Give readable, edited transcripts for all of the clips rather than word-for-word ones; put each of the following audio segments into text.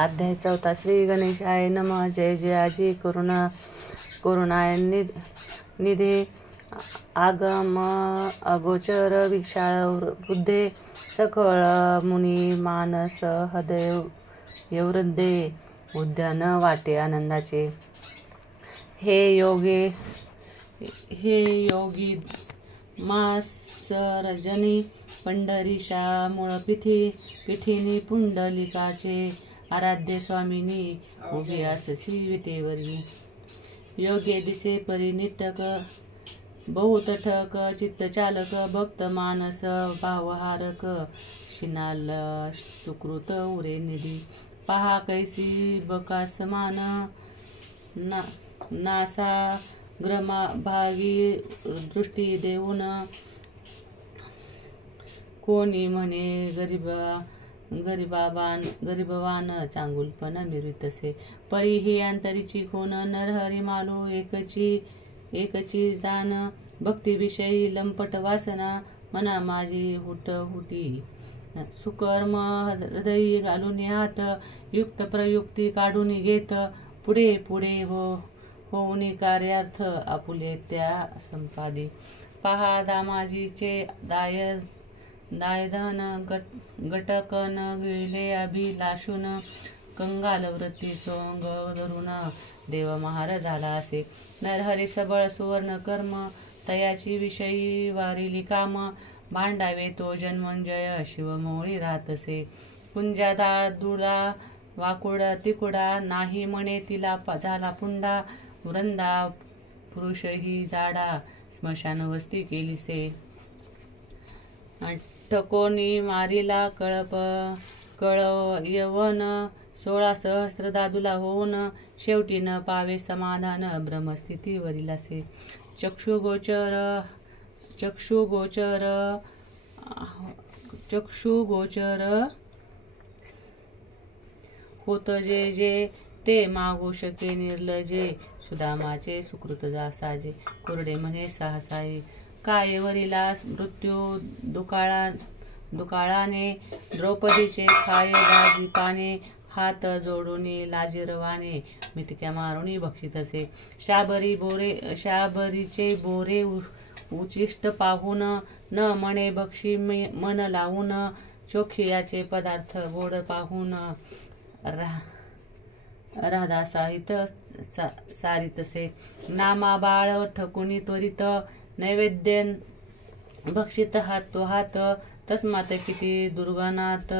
अध्याय 4 श्री गणेशाय नमः. जय जयाजी करुणाय निधे आगम अगोचर विशाळ बुद्धे सकळ मुनी मानस हृदय वृद्धे उद्यान वाटे आनंदाचे. हे योगी मासरजनी पंढरीशा मूळ पिठीनी पुंडलिकाचे आराध्य स्वामिनी उभी अससी विटेवरी. योगे दिसे परिनिटक बहुतठक चित्तचालक भक्त मानस भावहारक शिनाल सुकृत उरे निधी. पहा कैसी बकासमान नासा ग्रमाभागी दृष्टी देऊन कोणी म्हणे गरीबवान चांगुलपण मिरवितसे. परी ही अंतरीची खून नरहरी मालू एकची जाण भक्तीविषयी लंपट वासना मना माझी हुटी. सुकर्म हृदयी घालून हात युक्त प्रयुक्ती काढून घेत पुढे होऊन कार्यार्थ आपुले त्या संपादी. पहा दामाजीचे दायधन गटकन गिळले अभिलाषून कंगाल वृत्ती सोंग धरून देव महार झाला असे. नरहरी सबळ सुवर्ण कर्म तयाची विषयी वारिली काम भांडावे तो जन्मंजय शिवमोळी राहतसे. कुंजा दुला वाकुडा तिकुडा नाही म्हणे तिला झाला पुंडा वृंदा पुरुषही जाडा स्मशान वस्ती केलीसे. ठकोनी मारिला कळयवन 16 सहस्र दादुला होऊन शेवटी न पावे समाधान ब्रह्मस्थितीवरील असे. चक्षुगोचर होत जे ते मागू शके निर्लजे सुदामाचे सुकृत साजे. कोरडे म्हणे सहसाई कायेवरीला मृत्यू दुकाळाने द्रौपदीचे खाये गाजी पाने हात जोडून लाजिरवाने मिटक्या मारुनी भक्षित असे. शाबरीचे बोरे उचिष्ट पाहून न म्हणे भक्षी मन लावून चोखियाचे पदार्थ गोड पाहून राधा साहित सारितसे. नामा बाळ ठकुनी त्वरित नैवेद्य भक्षित हातो हात तस्मात किती दुर्गणात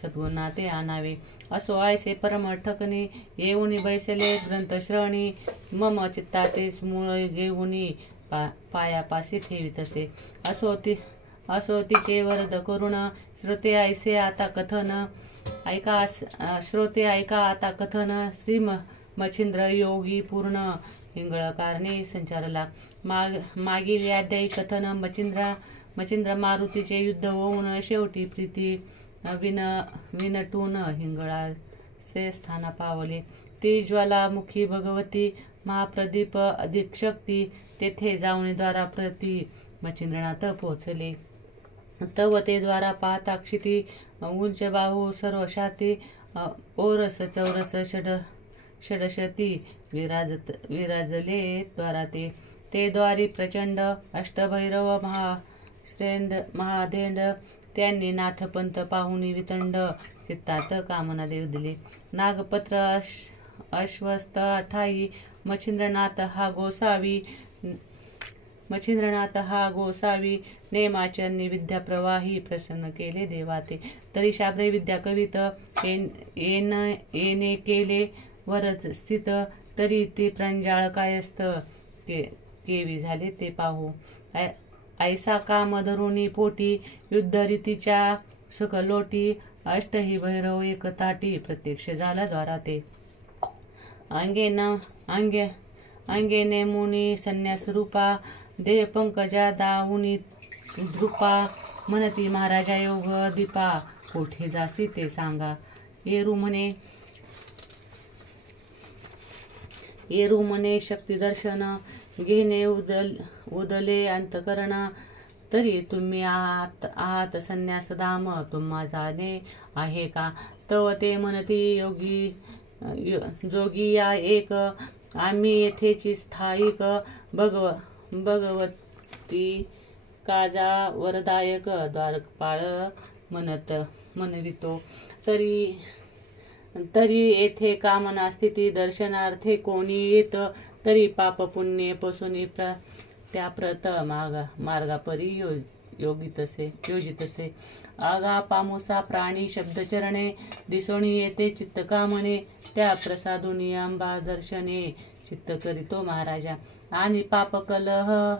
सद्गुणाते आणावे. असो आयसे परम ठकनी येऊनी बैसले ग्रंथश्रवणी मम चित्ताते मूळ घेऊनी पायापासी ठेवितसे. असो तिचे वरद करुण श्रोते ऐसे आता कथन ऐका कथन. श्री मच्छिंद्र योगी पूर्ण हिंगळकारणे संचारला. मागील अध्यायी कथन मच्छिंद्र मारुतीचे युद्ध होऊन शेवटी प्रीती विनटून हिंगळाचे स्थान पावले. ती ज्वालामुखी भगवती महाप्रदीप अधिक शक्ती तेथे जाऊन द्वाराप्रती मच्छिंद्रनाथ पोहोचले. तव ते द्वारा पाहता क्षिती उंच बाहू सर्व शाती ओरस चौरस षडशती विराजले द्वारा ते द्वारी प्रचंड अष्टभैरव महाधेंड. त्यांनी नाथपंथ पाहुनी वितंड चित्तात कामना देव दिले. नागपत्र अश्वस्त ठाई मच्छिंद्रनाथ हा गोसावी नेमाचरणी विद्या प्रवाही प्रसन्न केले देवाते. तरी शाब्रे विद्या कवित येणे केले वरद स्थित तरी ती प्रांजळ कायस्थ केवी झाले ते पाहू. ऐसा काम धरुणी पोटी युद्ध रीतीच्या सुखलोटी अष्टही भैरव एक ताटी प्रत्यक्ष झाला द्वारा ते. अंगे नेमुनी संन्यास रूपा देह पंकजा दाऊनी धृपा म्हणती महाराजा योग दीपा कोठे जासी ते सांगा. येरू म्हणे शक्ती दर्शन घेणे उदले अंतकरण तरी तुम्ही आहात संन्यास धाम तुम्हा जाणे आहे का. तव ते म्हणती जोगी या एक आम्ही येथेची स्थायिक भगवती काजा वरदायक द्वारपाळ म्हणवितो. तरी येथे कामना स्थिती दर्शनार्थे कोणी येत तरी पाप पुण्य पसुनी त्या प्रत मार्गापरी योजितसे. आगा पामुसा प्राणी शब्दचरणे दिसोणी येते चित्त कामने त्या प्रसादुनी अंबा दर्शने चित्त करीतो महाराजा. आणि पाप कलह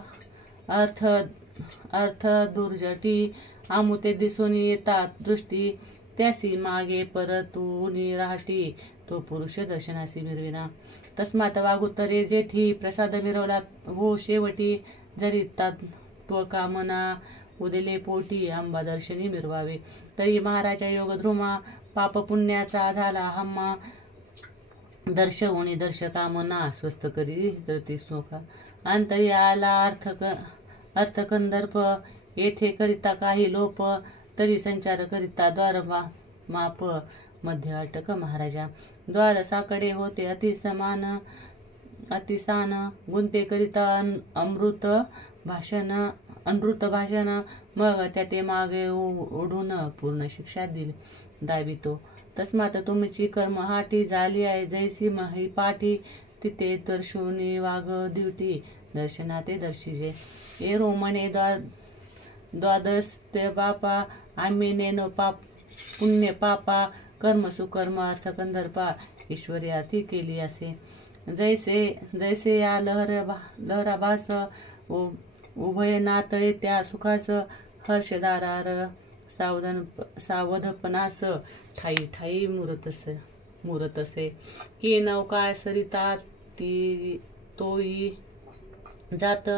अर्थ दुर्जटी आमुते दिसून येतात दृष्टी त्यासी मागे परतूनी राहटी तो पुरुष दर्शनासी मिरविना. तस्मात वागुतरे जेठी प्रसाद मिरवला हो शेवटी जरी तो कामना उदिले पोटी अंबा दर्शनी मिरवावे. तरी महाराजा योगद्रुमा पाप पुण्याचा झाला हम्मा दर्शवणी दर्शकामना स्वस्थ करी धरती सुखा. अंतरी आला अर्थकंदर्प येथे करिता काही लोप तरी संचार करिता द्वार माप मध्ये अटक महाराजा. द्वार साकडे होते अतिसान गुंते करिता अमृत भाषण मग त्याते मागे ओढून पूर्ण शिक्षा दावितो. तस्मात तुमची कर्म हाटी झाली आहे जैसी मही पाठी तिथे दर्शोनी वाघ दिवटी दर्शनाते दर्शिजे. ए रोमणे द्वादश ते बापा आम्ही नेनो पुण्य पापा कर्म सुकर्म अर्थ कंदर्पा ईश्वरी अर्थी केली असे. जैसे या लहराभास उभय नातळे त्या सुखास हर्षदारार सावधपणास ठाई ठाई मुरतसे. की नौका सरिता ती तोई जात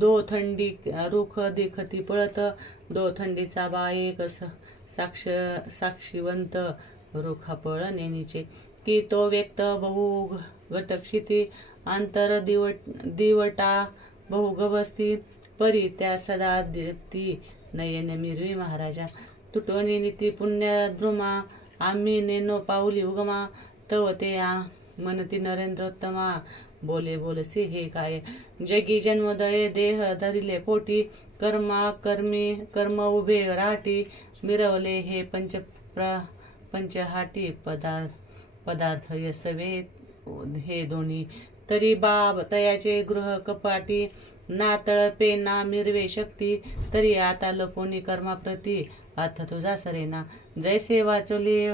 दो थंडी रुख देखती पळत दो थंडीचा बा एक साक्षीवंत रुखा पळ नेणीचे. की तो व्यक्त बहु घटक्षिती आंतर दिवटा बहु गवस्ती परी त्या सदा ती नयन मिरवी महाराजा. तुटवणी नीती पुण्य द्रुमा आम्ही नेनो पाऊली उगमा तव ते म्हणती नरेंद्रोत्तमा बोले बोलसी हे काय. जगी जन्मोदय देह धरिले पोटी कर्म उभे राटी मिरवले हे पंचहाटी पदार्थ यसवे हे दोन्ही. तरी बाब तयाचे गृह कपाटी ना तळपे ना मिरवे शक्ती तरी आता लपोनी कर्माप्रती अर्थ तुझा सरेना. जैसे वाचले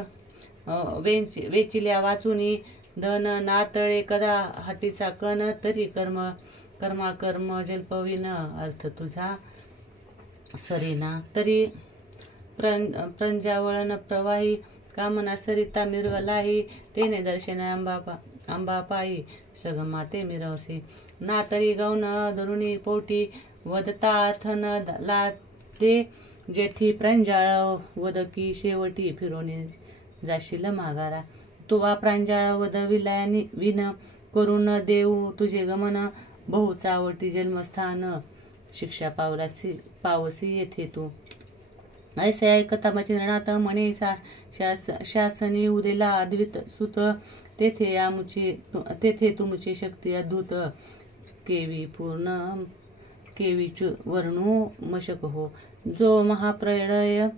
वेचिल्या वाचुनी धन नातळे कदा हाटीचा कण तरी कर्म जल्पविन अर्थ तुझा सरेना. तरी प्रंजावळन प्रवाही कामना सरिता मिरवलाही तेने दर्शन अंबा पायी सगमाते मिरवसे. ना तरी गौन धरुणी पोटी वदता अर्थ न लाते जेठी प्रांजळ वदकी शेवटी फिरोनी जाशील माघारा. तुवा प्रांजळ वदविला विन करून देऊ तुझे गमन बहु चावटी जन्मस्थान शिक्षा पावसी येथे तू. ऐसे ऐकता मचिंद्रनाथ म्हणे शासनी उदेला अद्वित सुत तेथे तुमची शक्ती अद्भुत केवी वर्णू मशक हो. जो महाप्रळय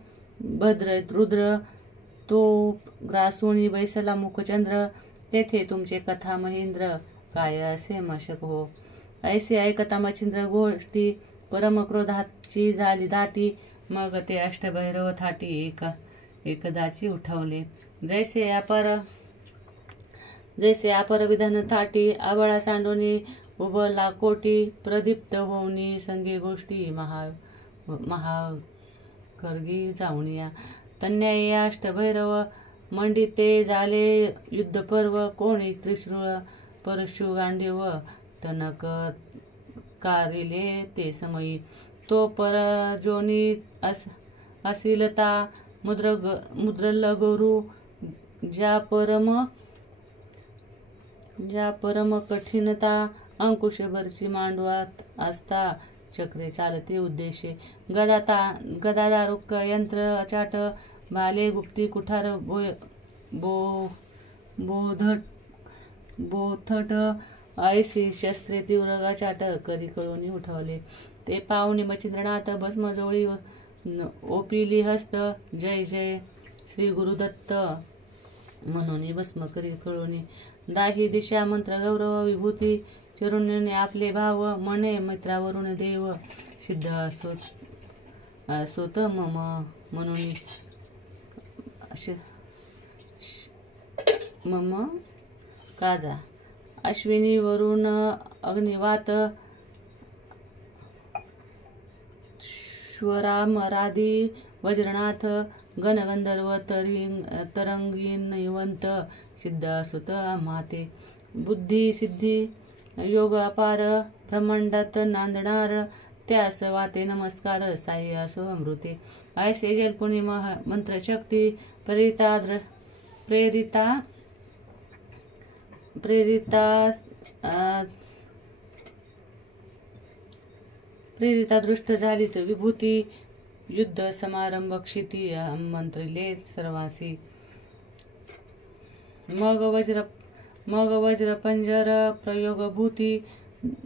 भद्र रुद्र तो ग्रासोणी बैसला मुखचंद्र तेथे तुमचे कथा महेंद्र काय असे मशक हो. ऐसे ऐकता मच्छिंद्र गोष्टी परमक्रोधाची झाली दाटी मग ते अष्टभैरव थाटी एकदाची उठवले. जैसे अपर विधान थाटी आवळा सांडोनी उभला कोटी प्रदीप्त होऊनी संगे गोष्टी महाकर्गी जाऊनिया. तन्यायी अष्टभैरव मंडिते झाले युद्ध पर्व कोणी त्रिशूळ परशु गांडीव टणक कारिले ते समयी. तो परजोनी असिलता मुद्रलगोरू ज्या परम कठीणता अंकुशभरची मांडवात असता चक्रे चालते उद्देशे गदा दारुक यंत्र अचाट बाले गुप्ती कुठार बोथट ऐसी शस्त्रे तीव्र अचाट करी कळून उठवले. ते पाहुणे मच्छिंद्रनाथ भस्मजोळी ओपिली हस्त जय जय श्री गुरुदत्त म्हणून भस्म करी कळून दाही दिशा मंत्र गौरव विभूती चिरुण्यने आपले भाव मने मित्रावरून देव सिद्ध असोत मम म्हणून मम काजा अश्विनीवरून अग्निवात श्वरामरादी वज्रनाथ गणगंधर्व तरंगीनवंत सिद्ध असोत माते बुद्धी सिद्धी योग अपार ब्रह्मांडात नांदणार त्यास वाते नमस्कार साई असो अमृते ऐसे जलपुणी मंत्रशक्ती प्रेरिता दृष्ट झालीत विभूती युद्ध समारंभ क्षिती मंत्रिले सर्वासी मग वज्र पंजर प्रयोगभूती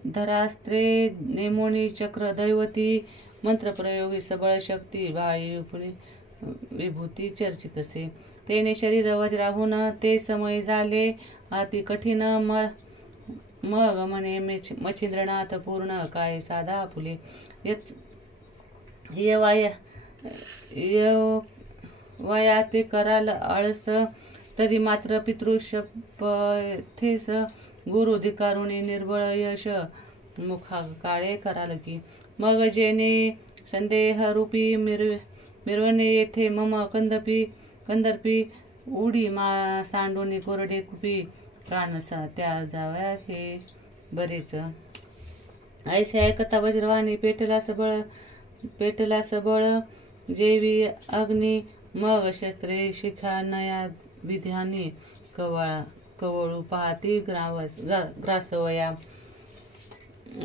धरास्त्रे नेमोनी चक्र दैवती मंत्रप्रयोगी सबळ शक्ती बाळी विभूती चर्चित असे. तेने शरीर वज्राहून ते समय झाले अति कठीण मग म्हणे मच्छिंद्रनाथ पूर्ण काय साधा फुले वयाते कराल आळस तरी मात्र पितृशपथेस गुरु धिकारुणी निर्बळ यश मुखा काळे कराल की. मग जेने संदेहरूपी मिरवणे येथे मम कंदर्पी उडी सांडून कोरडे कुपी प्राण त्या जाव्या हे बरेच ऐसे ऐकता वज्रवाणी पेटला सबळ जेवी अग्नी मग शस्त्रे शिखा नया विध्यानी कवळू पाहती ग्रासवया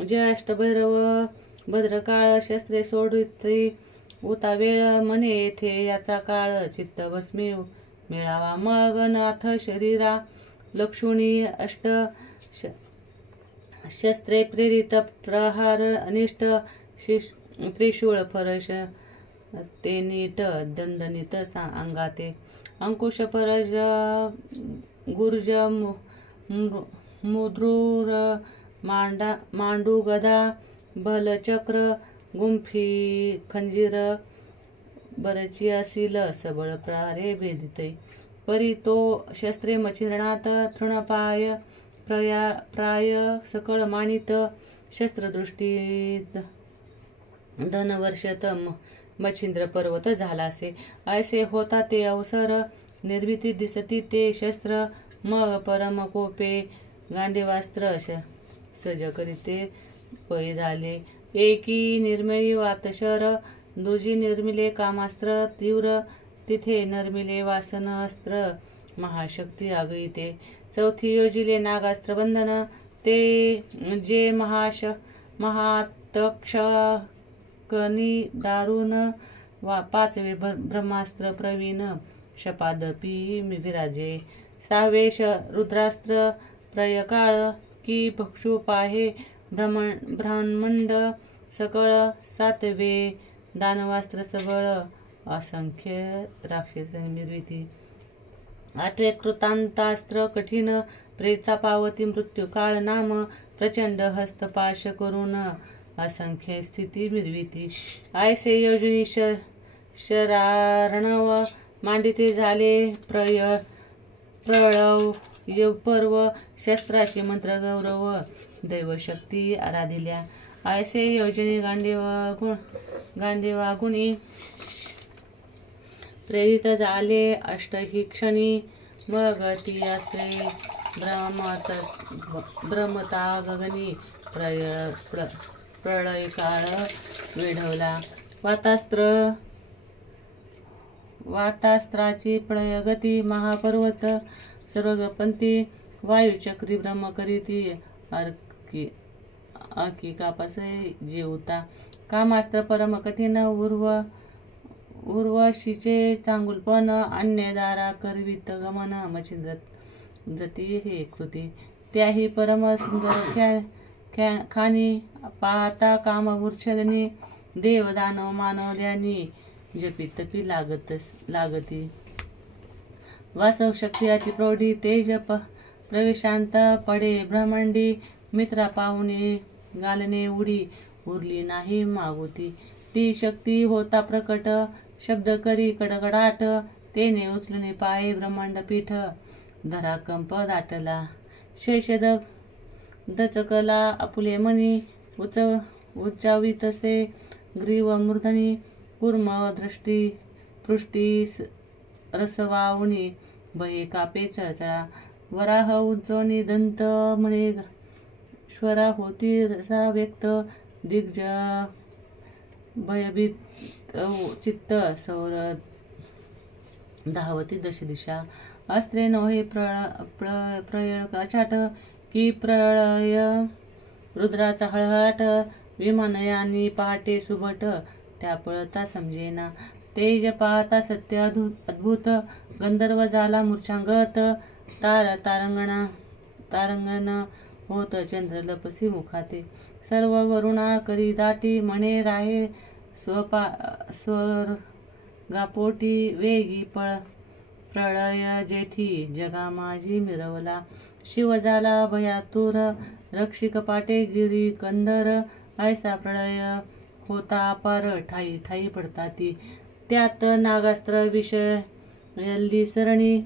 ज्येष्ठ भद्रकाळ शस्त्रे सोडित्री उता वेळ म्हणे येथे याचा काळ चित्त भस्मी मिळावा. मग नाथ शरीरा लक्षुणी अष्ट शस्त्रे प्रेरित प्रहार अनिष्ट त्रिशूळ फरश ते नीट दंडनीत अंगाते अंकुश परज गुर्ज मुद्रूर मांडू गदा बलचक्र गुंफी खंजीर बरची असील सबळ प्रारे भेदितै परी तो शस्त्रे मच्छिंद्रनाथ तृणपाय प्राय सकळ मानित शस्त्रदृष्टी धनवर्षत मच्छिंद्र पर्वत झालासे. ऐसे होता ते अवसर निर्भीती दिसती ते शस्त्र मग परम कोपे गांडीवास्त्र सज करीते पै झाले. एकी निर्मिळी वातशर दुजी निर्मिले कामास्त्र तीव्र तिथे निर्मिले वासन अस्त्र महाशक्ती आगळीते. चौथी योजिले नागास्त्र बंधन ते जे महातक्षकनी दारुण पाचवे ब्रह्मास्त्र प्रवीण शपादपी विराजे. सहावे रुद्रास्त्र प्रयकाळ की भक्षू पाहे ब्रह्मांड सकळ. सातवे दानवास्त्र सबळ असंख्य राक्षस निर्मिती. आठवे कृतांतास्त्र कठीण प्रेता पावती मृत्यू काळ नाम प्रचंड हस्तपाश करून असंख्य स्थिती मिरविती. ऐसे योजनी शरार्णव मांडिते झाले प्रळव पर्व शस्त्राचे मंत्र गौरव दैवशक्ती आराधिल्या. ऐसे योजनी गांडीवागुणी प्रेरित झाले अष्टही क्षणी मग ती अस्त्रे ब्रह्मता गगनी प्रळय काळ वेढवला. वातास्त्राची प्रयगती महापर्वत सर्वगपंती वायुचक्री ब्रह्म करीती अकी कापासे जेवता कामास्त्र परम कठीण उर्वशीचे चांगुलपण अन्यदारा करवित गमन मच्छिंद्र जती हे कृती त्याही परम सुंदर खानी पाहता काम मूर्छदनी देव दानव मानव ध्यानी जपी तपी लागती वासव शक्ती अति प्रौढी तेज प्रवेशांत पडे ब्रह्मांडी मित्रा पाहुणे घालणे उरली नाही मागुती ती शक्ती होता प्रकट शब्द करी कडकडाट तेने उचलणे पाये ब्रह्मांड पीठ धरा कंप दाटला शेषद दचकला आपुले मनी उच्चावितसे ग्रीव मूर्धनी कूर्म दृष्टी पृष्टी रसवावणी भये कापे चळचळा वराह उंचवणी दंत म्हणे श्वरा होती रसा व्यक्त दिग्ज भयभीत चित्त सौर धावती दश दिशा अस्त्रे नोहे प्रयळ अचाट की प्रळय रुद्राचा हळहट विमानयानी पहाटे सुभट त्या पळता समजेना तेज पाहता सत्य अद्भुत गंधर्व झाला मूर्छांगत तारंगण होत चंद्र लपसी मुखाते सर्व वरुणा करी दाटी म्हणे राहे स्वर्गापोटी वेगी प्रळय जेठी जगा माझी मिरवला शिव झाला भयातुर रक्षिक पाटे गिरी कंदर ऐसा प्रळय होता अपार ठाई ठाई पडताती त्यात नागास्त्र विषयल्ली सरणी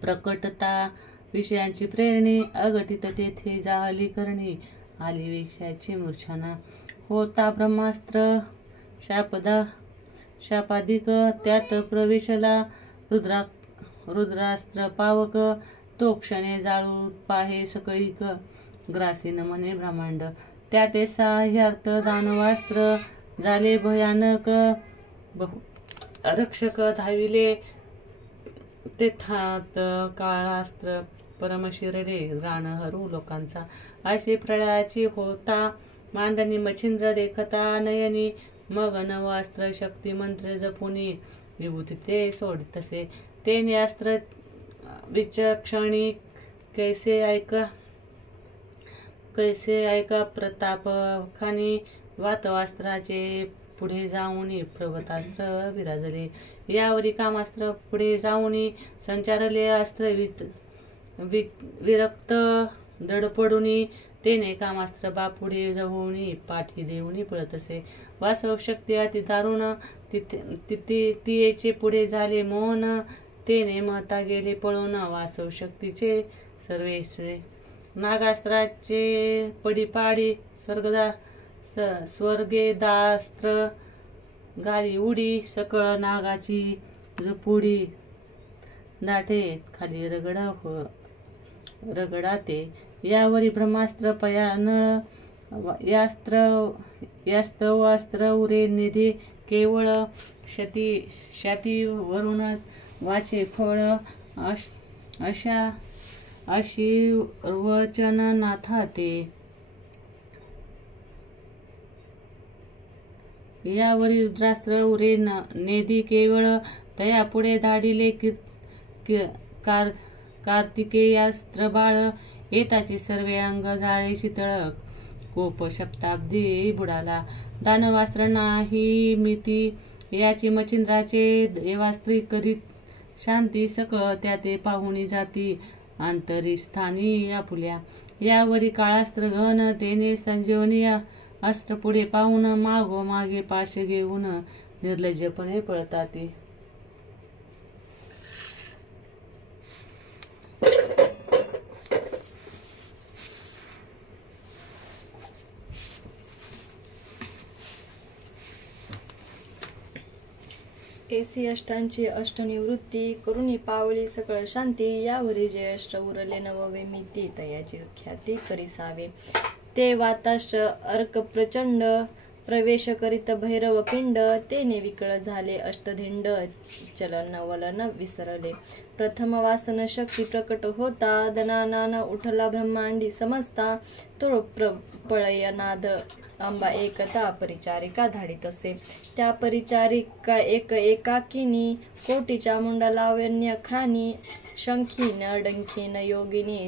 प्रकटता विषयांची प्रेरणी अघटित तेथे जाहली करणी आली विषयाची मूर्छना होता ब्रह्मास्त्र शापादिक त्यात प्रवेशला रुद्रास्त्र पावक तो क्षणे जाळू पाहे सकळीक ग्रासीन म्हणे ब्रह्मांड त्यात साह्यार्थ दानवास्त्र झाले भयानक रक्षक धाविले तेथात काळास्त्र परमशिरडे गाण हरू लोकांचा अशी प्रळयाची होता मांडणी मच्छिंद्र देखता नयनी मग नवास्त्र शक्ती मंत्र जपुनी विभूती ते सोड तसे तेने अस्त्र विचक्षणी कैसे ऐका प्रताप खानी वातवास्त्राचे पुढे जाऊनी प्रभतास्त्र विराजले यावरी कामास्त्र पुढे जाऊनी संचारले अस्त्र विरक्त दडपडुनी तेने कामास्त्र बापुढे जवुनी पाठी देऊनी पळत असे वासव शक्ती अति दारुण तियेचे पुढे झाले मोहन तेने महता गेले पळून वासव शक्तीचे सर्वेचे नागास्त्राचे पडीपाडी स्वर्गेदास्त्र गाली उडी सकळ नागाची पुडी दाठे खाली रगडाते यावरी ब्रह्मास्त्र पयानळ यास्तवास्त्र उरे निधी केवळ शाती वरून वाचे फळ अशी वचन नाथा ते यावरी रुद्रास्त्र उरे नेदी केवळ तया पुढे धाडिले कार्तिकेयास्त्र बाळ येताची सर्वे अंग जाळे शीतळ कोप शब्दाब्दी बुडाला दानवास्त्र नाही मिती याची मच्छिंद्राचे देवास्त्री करीत शांती सकळ त्या ते पाहुणी जाती आंतरी स्थानी या फुल्या यावरी काळास्त्र घन तेने संजीवनी अस्त्र पुढे पाहून मागो मागे पाश घेऊन निर्लज्जपणे पळताती एसी अष्टांची अष्टनिवृत्ती करुणी पावली सकळ शांती यावरी जे अष्ट उरले नववे मिती तयाची ख्याती करिसावे ते वाताश्र अर्क प्रचंड प्रवेश करीत भैरव पिंड, तेने विकळ झाले अष्टधिंड, चलन वलन विसरले. प्रथम वासन शक्ती प्रकट होता, दनानान उठला ब्रह्मांडी समजता, तो पळयनाद अंबा एकता, परिचारिका धाडीत असे. त्या परिचारिका एक एकाकिनी, कोटी चामुंडा लावण्य खानी, शंखीन डंखीन योगिनी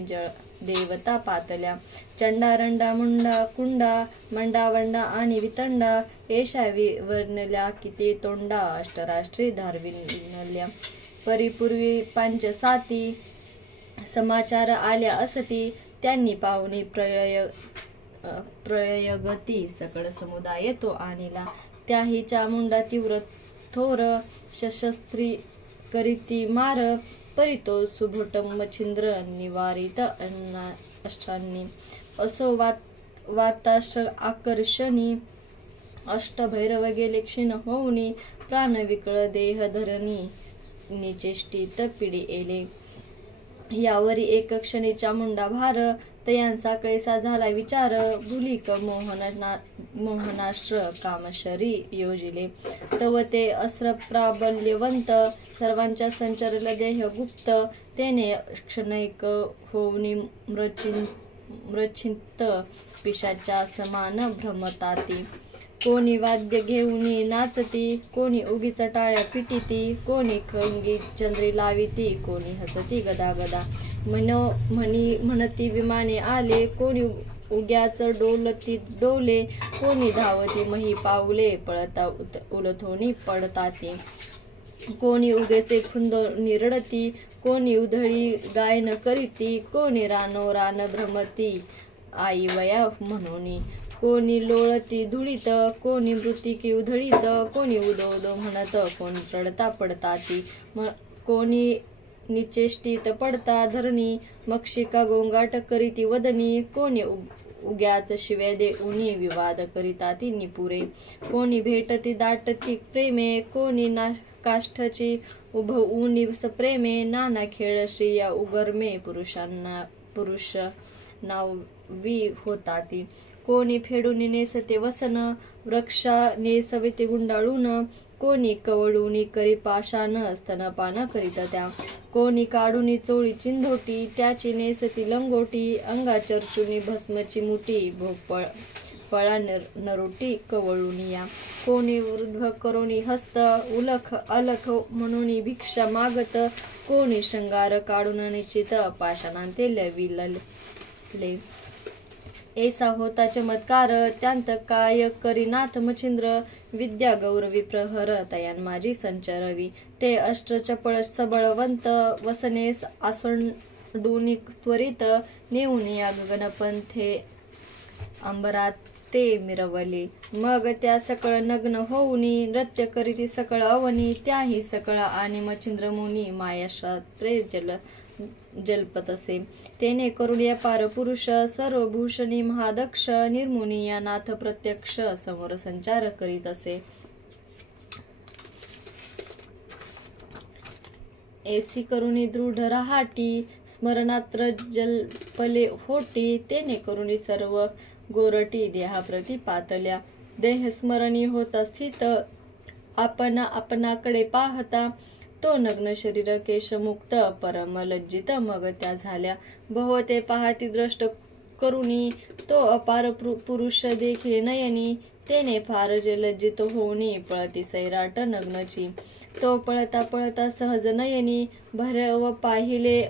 देवता पातल्या. चंडा रंडा मुंडा कुंडा, मंडा वंडा आणि वितंडा, येशा वर्णल्या किती तोंडा, अष्टराष्ट्री धारविनल्या. परिपूर्वी पंचसाती समाचार आल्या असती, त्यांनी पाहुणी प्रयगती सकळ समुदाय तो आणिला. त्याही चामुंडा तीव्र थोर, सशस्त्री करीती मार, परितो सुभट मच्छिंद्र निवारित अष्टांनी. असो वाताश्र आकर्षणी, अष्टभैरव गेले क्षीण होऊनी, प्राण विकळ देह धरणी, निचेष्टित पिढी येले. यावरी एक क्षणी चामुंडा भार, तयांचा कैसा झाला विचार, भुलिक मोहनाश्र कामशरी योजिले. तव ते अस्र प्राबल्यवंत, सर्वांच्या संचरल देह गुप्त, तेने क्षणैक होऊनी मृच्छिंत, पिशाच्या समान भ्रमताती. कोणी वाद्य घेऊनी नाचती, कोणी उगीच टाळ्या पिटीती, कोणी खंगी चंद्री लाविती, कोणी हसती गदागदा. म्हणती विमाने आले, कोणी उग्याच डोलती डोले, कोणी धावती मही पाऊले, पळता उलथोनी पडताती. कोणी उगेचे खुंद निरडती, कोणी उधळी गायन करीती, कोणी रानो रान भ्रमती आई वया म्हणूनी. कोणी लोळती धुळीत, कोणी मृतिकी उधळीत, कोणी उदो उदो म्हणत, कोणी रडता पडताती. कोणी निचेष्टित पडता धरणी, मक्षिका गोंगाट करीती वदनी, कोणी उग्याच शिव्या देऊनी विवाद करीताती निपुरे. कोणी भेटती दाटती प्रेमे, कोणी काष्ठची उभवूनी सप्रेमे, नाना खेळ स्त्रिया उगर्मे, पुरुष नावी होताती. कोणी फेडून नेसते वसन, वृक्षा नेसविते गुंडाळून, कोणी कवळूनी करी पाषाण, स्तनपान करीत त्या. कोणी काढूनी चोळी चिंधोटी, त्याची नेसती लंगोटी, अंगा चर्चुनी भस्मची मुठी, भोपळा नरोटी कवळुनिया. कोणी वृद्ध करोनी हस्त, उलख अलख म्हणून भिक्षा मागत, कोणी शृंगार काढून निश्चित, पाषाणांते लविले. ऐसा होता चमत्कार, त्यांत काय करी नाथ मच्छिंद्र, विद्या गौरवी प्रहर तयान माझी संचरवी. ते अष्ट चपळ सबळवंत, वसनेस आसंडूनी त्वरित, नेऊनिया गगनपंथे अंबरात ते मिरवले. मग त्या सकळ नग्न होऊनी, नृत्य करीती सकळ अवनी, त्याही सकळ आणि मच्छिंद्र मुनी, मायाशास्त्रे जल्पतसे. तेने करून अपार पुरुष, सर्वभूषणी महादक्ष, निर्मुनिया नाथ प्रत्यक्ष, समोर संचार करीत असे. ऐसी करुणी दृढ रहाटी, स्मरणात्र जल्पले होटी, तेने करुणी सर्व गोरटी, देहाप्रती पातल्या. देह स्मरणी होता स्थित, आपण आपणाकडे पाहता, तो नग्न शरीर केशमुक्त, परम लज्जित मग त्या झाल्या. बहुते पाहती द्रष्ट करुणी, तो अपार पुरुष देखील नयनी, तेने फार जे लज्जित होऊनी, पळती सैराट नग्नची. तो पळता पळता सहज नयनी, भैरव पाहिले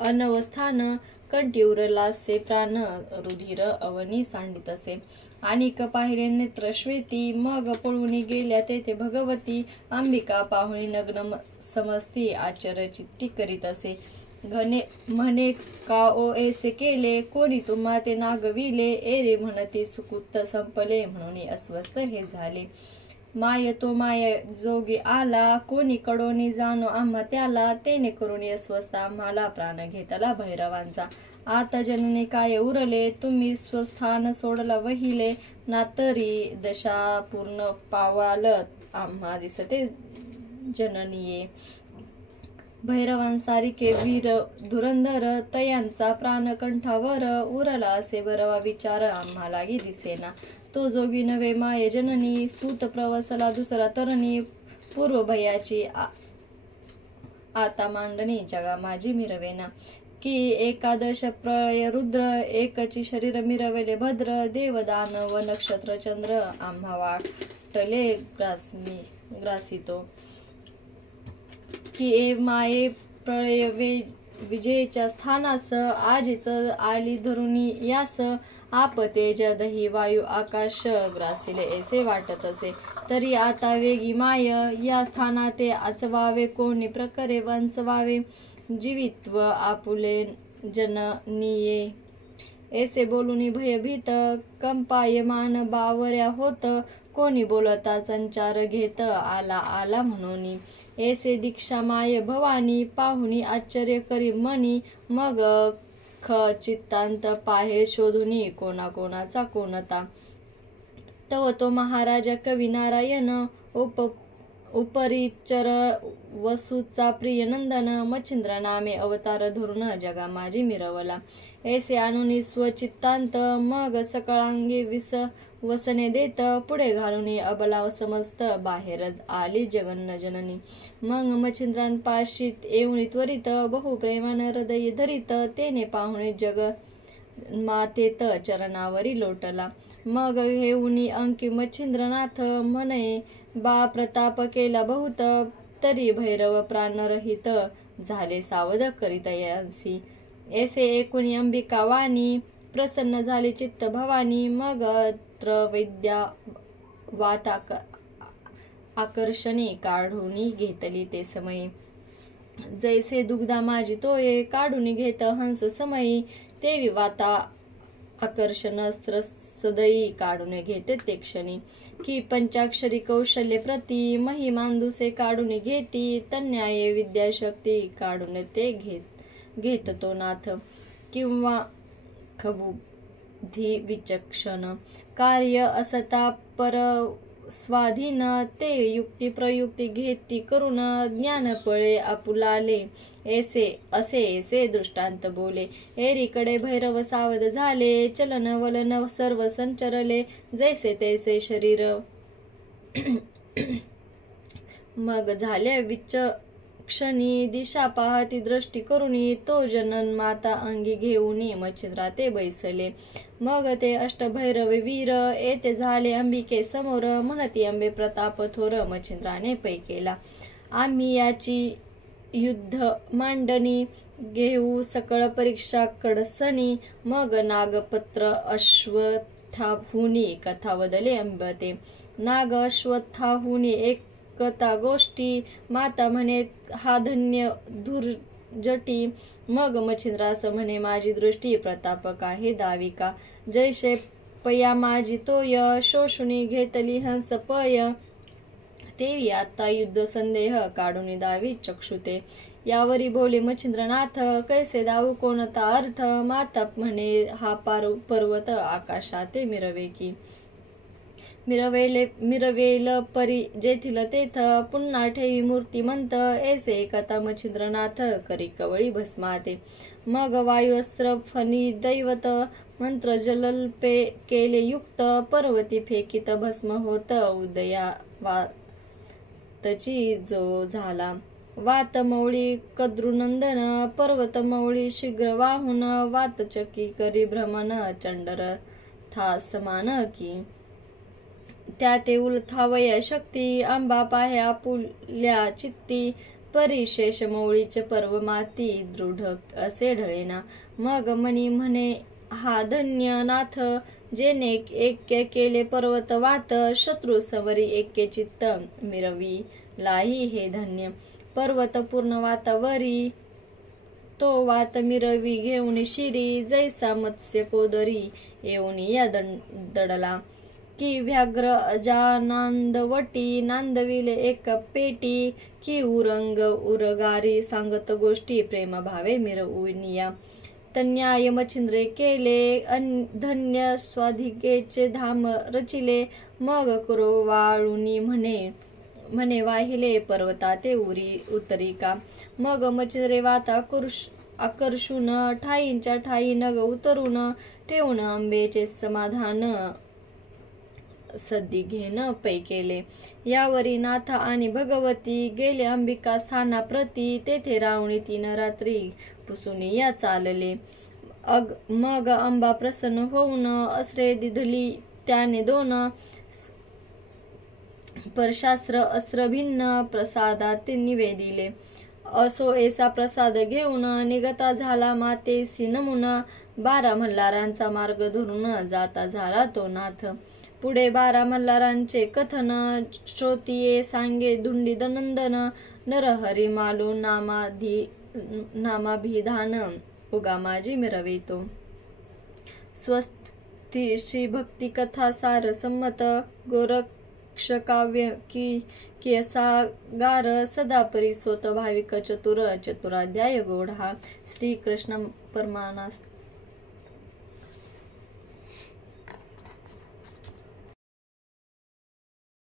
अनवस्थान, कंठी उरलासे प्राण, रुधिर अवनी सांडितसे. आणिक पाहिले नेत्र श्वेती, मग पळून गेल्या तेथे भगवती, अंबिका पाहुणी नग्न समजती, आश्चर्यचित्ती करीत असे. म्हणे का ओ ऐसे केले, कोणी तुम्हा ते नागविले, एरे म्हणती सुकुत्त संपले, म्हणून अस्वस्थ हे झाले. माय तो माय जोगी आला, कोणी कडोनी जाणो आम्हा त्याला, तेने करून अस्वस्थ आम्हाला, प्राण घेतला भैरवांचा. आता जननी काय उरले, तुम्ही स्वस्थान सोडला वहिले, ना तरी दशा पूर्ण पावाल, आम्हा दिसते जननीये. भैरवांसारिखे वीर धुरंधर, तयांचा प्राण कंठावर, उरला असे बरवा विचार, आम्हालाही दिसेना. तो जोगी नव्हे माये जननी, सूत प्रवासला दुसरा तरणी, पूर्व भयाची आता मांडणी, जगा माझी मिरवेना. की एकादश प्रळय रुद्र, एकची शरीर मिरवले भद्र, देव दानव नक्षत्र चंद्र, आम्हा वाटले ग्रासितो. की ए माये प्रळय विजयेच्या स्थानास, आजीच आली धरुणी यास, आप तेज दही वायू आकाश, ग्रासिले ऐसे वाटत असे. तरी आता वेगी माय, या स्थानाते आचवावे, कोणी प्रकारे वांचवावे, जीवित्व आपुले जननीये. ऐसे बोलूनी भयभीत, कंपायमान बावऱ्या होत, कोणी बोलता संचार घेत, आला आला म्हणूनी. ऐसे दीक्षा माय भवानी, पाहुनी आश्चर्य करी मनी, मग चित्तांत पाहे शोधुनी, कोणाचा कोणता. तव तो महाराजा कवी नारायण, उपरिचर वसूचा प्रिय नंदन, मच्छिंद्र नामे अवतार धरून, जगा माझी मिरवला. ऐसे आणुनी स्वचित्तांत, मग सकळांगी वसने देत, पुढे घालुनी अबला समस्त, बाहेरच आली जगन्न जननी. मग मच्छिंद्रांपाशीत येऊनी त्वरित, बहु प्रेमान हृदय धरित, तेने पाहुणे जग मातेत चरणावरी लोटला. मग घेऊनी अंकी मच्छिंद्रनाथ, म्हणे बा प्रताप केला बहुत, तरी भैरव प्राणरहित, झाले सावध करीत यांसी. ऐसे ऐकुनी अंबिका वाणी, प्रसन्न झाली चित्त भवानी, मग त्रवैद्या वात आकर्षणी, काढूनी घेतली ते समयी. जैसे दुग्धा माझी तोये, काढून घेत हंस समयी, तेवी वाता आकर्षण सदयी, काढून घेते ते क्षणी. की पंचाक्षरी कौशल्य प्रती, महिमांदुसे काढून घेती, तन्याये विद्याशक्ती, काढून ते घेत तो नाथ. किंवा खबुधी विचक्षण, कार्य असता पर स्वाधीन, ते युक्ती प्रयुक्ती घेती करून, ज्ञान पळे आपुलाले. असे दृष्टांत बोले. एरीकडे भैरव सावध झाले, चलन वलन सर्व संचरले, जैसे तैसे शरीर मग झाले विचक्षणी, दिशा पाहती दृष्टी करुणी, तो जनन माता अंगी घेऊनी, मच्छिंद्रा ते बैसले. मग ते अष्टभैरव वीर, येते झाले अंबिके समोर, म्हणती अंबे प्रताप थोर, मच्छिंद्राने पै केला. आम्ही याची युद्ध मांडणी, घेऊ सकळ परीक्षा कडसणी, मग नागपत्र अश्वत्थाहुनी, कथा वदले अंबते. नाग अश्वत्थाहुनी एकता गोष्टी, माता म्हणे हा धन्य दुर्जटी, मग मच्छिंद्रास म्हणे माझी दृष्टी, प्रताप काही दाविका. जैसे पया माझी तोय, शोषुनी घेतली हंस पय, तेवी आता युद्ध संदेह, काढून दावी चक्षुते. यावरी बोले मच्छिंद्रनाथ, कैसे दाऊ कोणता अर्थ, माता म्हणे हा पर्वत आकाशाते मिरवे की. मिरवेल परी जेथील तेथ, पुन्हा ठेवी मूर्तिमंत, ऐसे कथा मच्छिंद्रनाथ करी कवळी भस्माते. मग वायुअस्त्र फणी दैवत, मंत्र जलल्पे केले युक्त, पर्वती फेकीत भस्म होत, उदया वातची जो झाला. वात मौळी कद्रुनंदन, पर्वत मौळी शीघ्र वाहून, वातचकी करी भ्रमण, चंडरथा समान की. त्या ते उलथावया शक्ती, आंबा पाहे आपुल्या चित्ती, परिशेष मौळीचे पर्व माती, दृढ असे ढळेना. मग मनी म्हणे हा धन्य नाथ, जेने ऐक्य केले पर्वत वात, शत्रू समरी ऐक्य चित्त, मिरविलाही हे धन्य. पर्वत पूर्ण वातावरी, तो वात मिरवी घेऊन शिरी, जैसा मत्स्य कोदरी, येऊन या दडला. की व्याघ्र अजानांदवटी, नांदविले एक पेटी, की उरंग उरगारी, सांगत गोष्टी, प्रेम भावे मिरवूनिया. तन्याय मच्छिंद्रे केले, धन्य स्वाधिकेचे धाम रचिले, मग कुरवाळुनी म्हणे वाहिले, पर्वताते उतरिका. मग मच्छिंद्रे वाता आकर्षून, ठाईंच्या ठाई नग उतरून, ठेवून अंबेचे समाधान, सद्दी घेण पै केले. यावरी नाथ आणि भगवती गेले अंबिका स्थानाप्रती. तेथे रावणी 3 रात्री पुसून या चालले. मग अंबा प्रसन्न होऊन अस्रे दिधली त्याने 2 परशास्त्र अस्त्र भिन्न प्रसादात निवेदिले. असो ऐसा प्रसाद घेऊन निघता झाला मातेसी नमून. 12 मल्हारांचा मार्ग धरून जाता झाला तो नाथ. पुढे 12 मल्हारांचे कथन श्रोतीये सांगे धुंडीद नंदन. नरहरी मालू नामाभिधान उगा माझी मिरवितो. स्वस्ती श्री भक्ती कथा सार संमत. गोरक्ष काव्य की सागार सदा परिसोत. भाविक चतुराध्याय गोढा. श्री कृष्ण परमानस